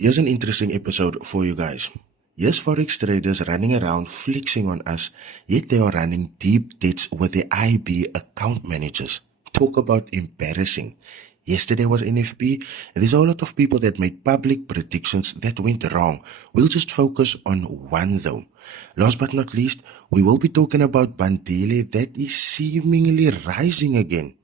Here's an interesting episode for you guys. Yes, Forex traders running around flexing on us, yet they are running deep debts with their IB account managers. Talk about embarrassing. Yesterday was NFP, and there's a lot of people that made public predictions that went wrong. We'll just focus on one though. Last but not least, we will be talking about Bandile that is seemingly rising again.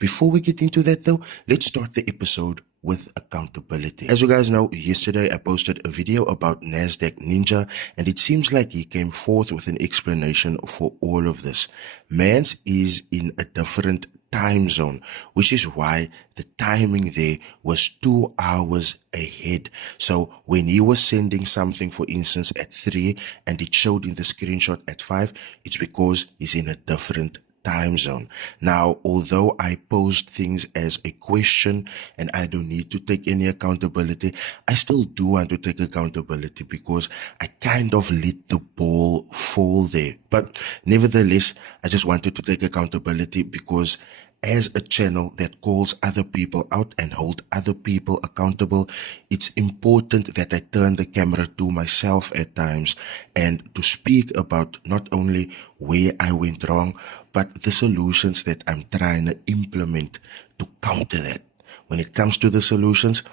Before we get into that though, let's start the episode with accountability. As you guys know, yesterday I posted a video about Nasdaq Ninja, and it seems like he came forth with an explanation for all of this. Mans is in a different time zone, which is why the timing there was 2 hours ahead. So when he was sending something, for instance, at 3 and it showed in the screenshot at 5, it's because he's in a different time zone. Now, although I posed things as a question and I don't need to take any accountability, I still do want to take accountability because I kind of let the ball fall there. But nevertheless, I just wanted to take accountability because as a channel that calls other people out and hold other people accountable, it's important that I turn the camera to myself at times and to speak about not only where I went wrong, but the solutions that I'm trying to implement to counter that. When it comes to the solutions,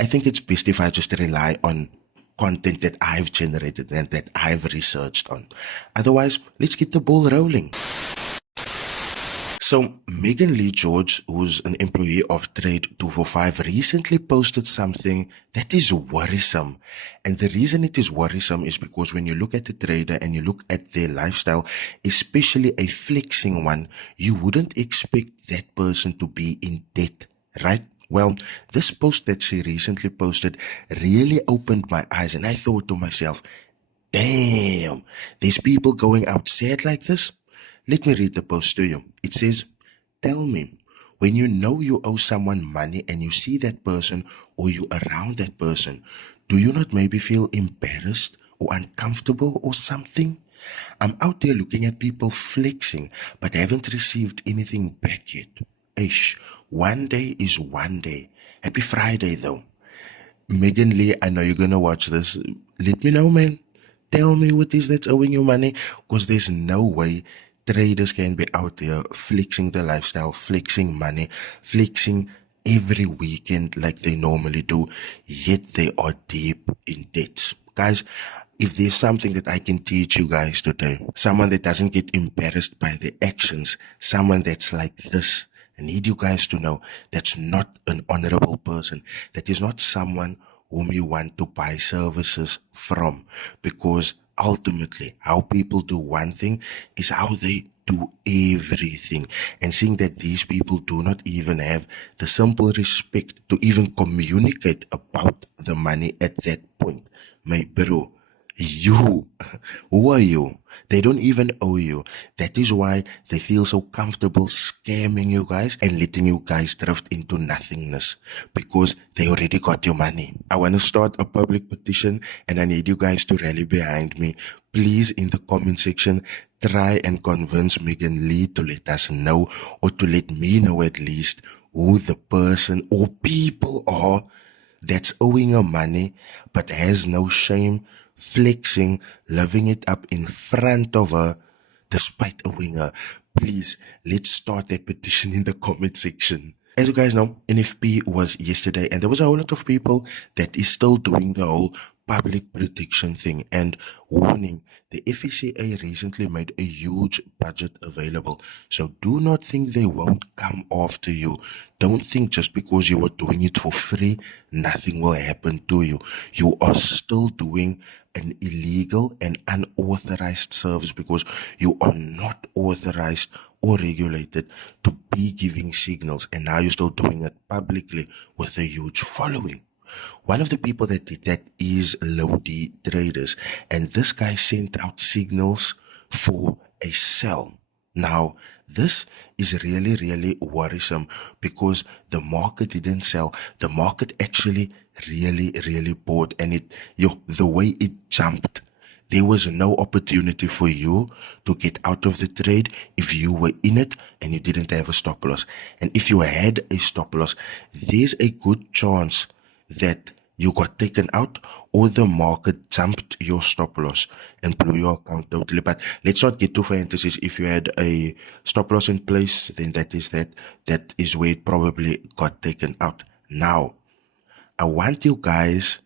I think it's best if I just rely on content that I've generated and that I've researched on. Otherwise, let's get the ball rolling. So, Megan Lee George, who's an employee of Trade 245, recently posted something that is worrisome. And the reason it is worrisome is because when you look at a trader and you look at their lifestyle, especially a flexing one, you wouldn't expect that person to be in debt, right? Well, this post that she recently posted really opened my eyes, and I thought to myself, damn, there's people going out sad like this? Let me read the post to you. It says, tell me, when you know you owe someone money and you see that person or you around that person, do you not maybe feel embarrassed or uncomfortable or something? I'm out there looking at people flexing, but I haven't received anything back yet. Ish, one day is one day. Happy Friday though. Megan Lee, I know you're gonna watch this. Let me know, man. Tell me what is that's owing you money, because there's no way traders can be out there flexing the lifestyle, flexing money, flexing every weekend like they normally do, yet they are deep in debt. Guys, if there's something that I can teach you guys today, someone that doesn't get embarrassed by their actions, someone that's like this, I need you guys to know that's not an honorable person. That is not someone whom you want to buy services from, because ultimately how people do one thing is how they do everything. And seeing that these people do not even have the simple respect to even communicate about the money at that point, my bro, you, who are you? They don't even owe you. That is why they feel so comfortable scamming you guys and letting you guys drift into nothingness, because they already got your money. I want to start a public petition and I need you guys to rally behind me. Please, in the comment section, try and convince Megan Lee to let us know, or to let me know at least, who the person or people are that's owing her money but has no shame, flexing, living it up in front of her despite owing her. Please, let's start that petition in the comment section. As you guys know, NFP was yesterday, and there was a whole lot of people that is still doing the whole public prediction thing and warning. The FCA recently made a huge budget available, so do not think they won't come after you. Don't think just because you are doing it for free, nothing will happen to you. You are still doing an illegal and unauthorized service, because you are not authorized or regulated to be giving signals, and now you're still doing it publicly with a huge following. One of the people that did that is Lodi Traders, and this guy sent out signals for a sell. Now, this is really worrisome, because the market didn't sell. The market actually really bought, and the way it jumped, there was no opportunity for you to get out of the trade if you were in it and you didn't have a stop loss. And if you had a stop loss, there's a good chance that you got taken out or the market jumped your stop loss and blew your account totally. But let's not get too fantasies. If you had a stop loss in place, then that is where it probably got taken out. Now, I want you guys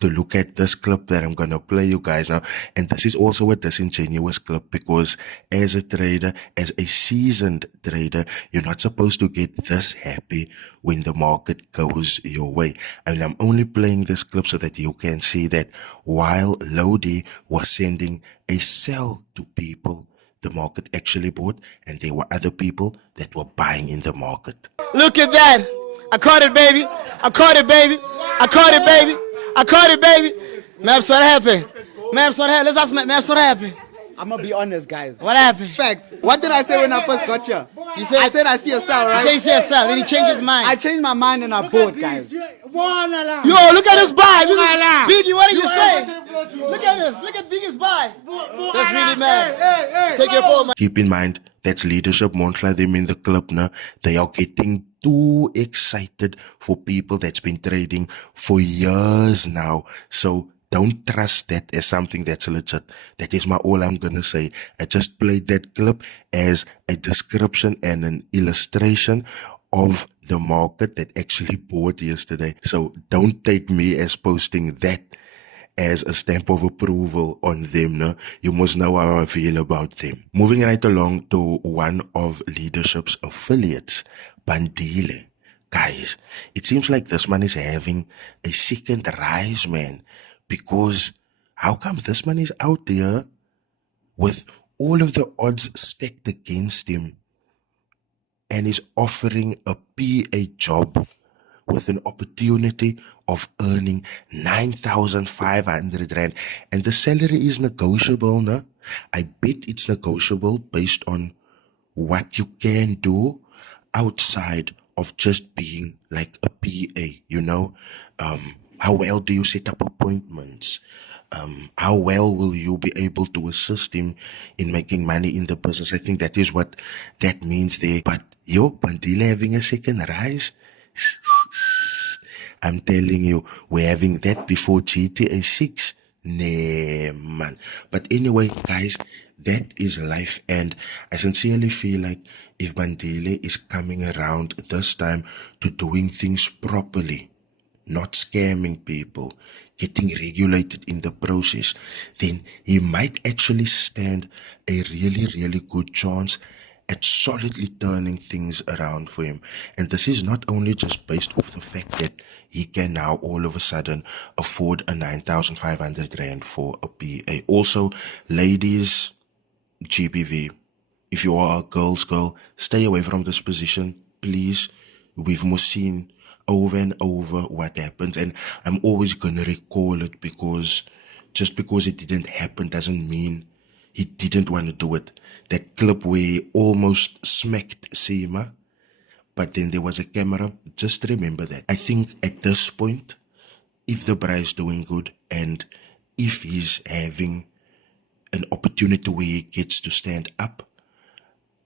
to look at this clip that I'm going to play you guys now. And this is also a disingenuous clip because as a trader, as a seasoned trader, you're not supposed to get this happy when the market goes your way. And I'm only playing this clip so that you can see that while Lodi was sending a sell to people, the market actually bought, and there were other people that were buying in the market. Look at that. I caught it, baby. I caught it, baby. I caught it, baby. I caught it, baby. Maps, what happened? Maps, what happened? Let's ask Maps, what happened? I'm gonna be honest, guys. What happened? Facts. What did I say when I first got here? I said I see a sell, right? You say sell. Then he changed his mind. I changed my mind and I bought, guys. Yo, look at this buy. This is Biggie, what did you say? Look at this. Look at Biggie's buy. That's really mad. Take your phone, man. Keep in mind, that's leadership, Montla, them in the club now. They are getting too excited for people that's been trading for years now. So don't trust that as something that's legit. That is all I'm gonna say. I just played that clip as a description and an illustration of the market that actually bought yesterday. So don't take me as posting that as a stamp of approval on them. No? You must know how I feel about them. Moving right along to one of leadership's affiliates, Bandile. Guys, it seems like this man is having a second rise, man. Because how come this man is out there with all of the odds stacked against him and is offering a PA job with an opportunity of earning 9,500 Rand. And the salary is negotiable, no? I bet it's negotiable based on what you can do outside of just being like a PA, you know? How well do you set up appointments? How well will you be able to assist him in making money in the business? I think that is what that means there. But Bandile having a second rise? I'm telling you, we're having that before GTA 6. Nah, man. But anyway, guys, that is life. And I sincerely feel like if Bandile is coming around this time to doing things properly, not scamming people, getting regulated in the process, then he might actually stand a really, really good chance at solidly turning things around for him. And this is not only just based off the fact that he can now all of a sudden afford a 9,500 Rand for a PA. Also, ladies, GBV, if you are a girl's girl, stay away from this position, please. We've more seen over and over what happens, and I'm always gonna recall it because just because it didn't happen doesn't mean he didn't want to do it. That clip where he almost smacked Seema, but then there was a camera. Just remember that. I think at this point, if the bra is doing good and if he's having an opportunity where he gets to stand up,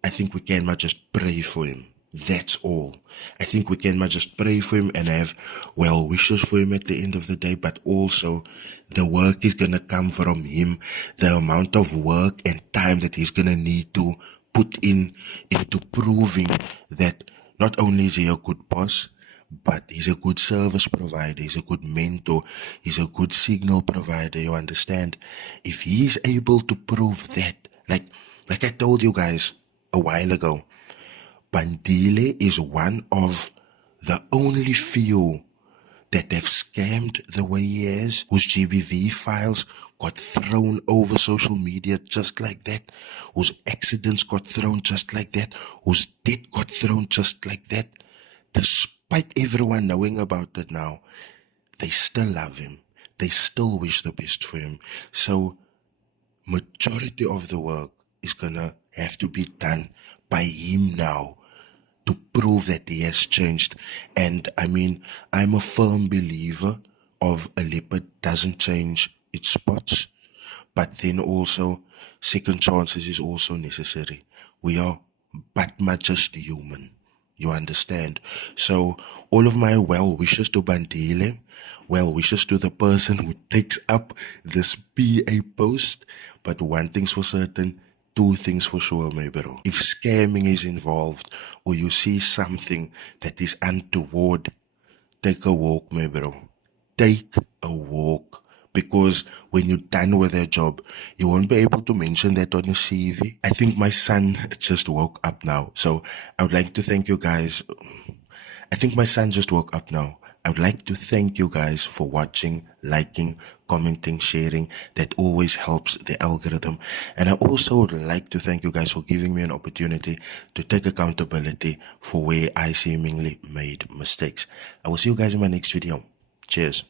I think we can just pray for him. That's all. I think we can just pray for him and have well wishes for him at the end of the day, but also the work is going to come from him. The amount of work and time that he's going to need to put in into proving that not only is he a good boss, but he's a good service provider, he's a good mentor, he's a good signal provider, you understand? If he's able to prove that, like I told you guys a while ago, Bandile is one of the only few that have scammed the way he is, whose GBV files got thrown over social media just like that, whose accidents got thrown just like that, whose debt got thrown just like that. Despite everyone knowing about it now, they still love him. They still wish the best for him. So, majority of the work is gonna have to be done by him now to prove that he has changed. And I mean, I'm a firm believer of a leopard doesn't change its spots, but then also second chances is also necessary. We are but much just human. You understand? So all of my well wishes to Bandile, well wishes to the person who takes up this PA post. But one thing's for certain, two things for sure, my bro. If scamming is involved or you see something that is untoward, take a walk, my bro. Take a walk. Because when you're done with that job, you won't be able to mention that on your CV. I think my son just woke up now. So I would like to thank you guys. I think my son just woke up now. I would like to thank you guys for watching, liking, commenting, sharing. That always helps the algorithm. And I also would like to thank you guys for giving me an opportunity to take accountability for where I seemingly made mistakes. I will see you guys in my next video. Cheers.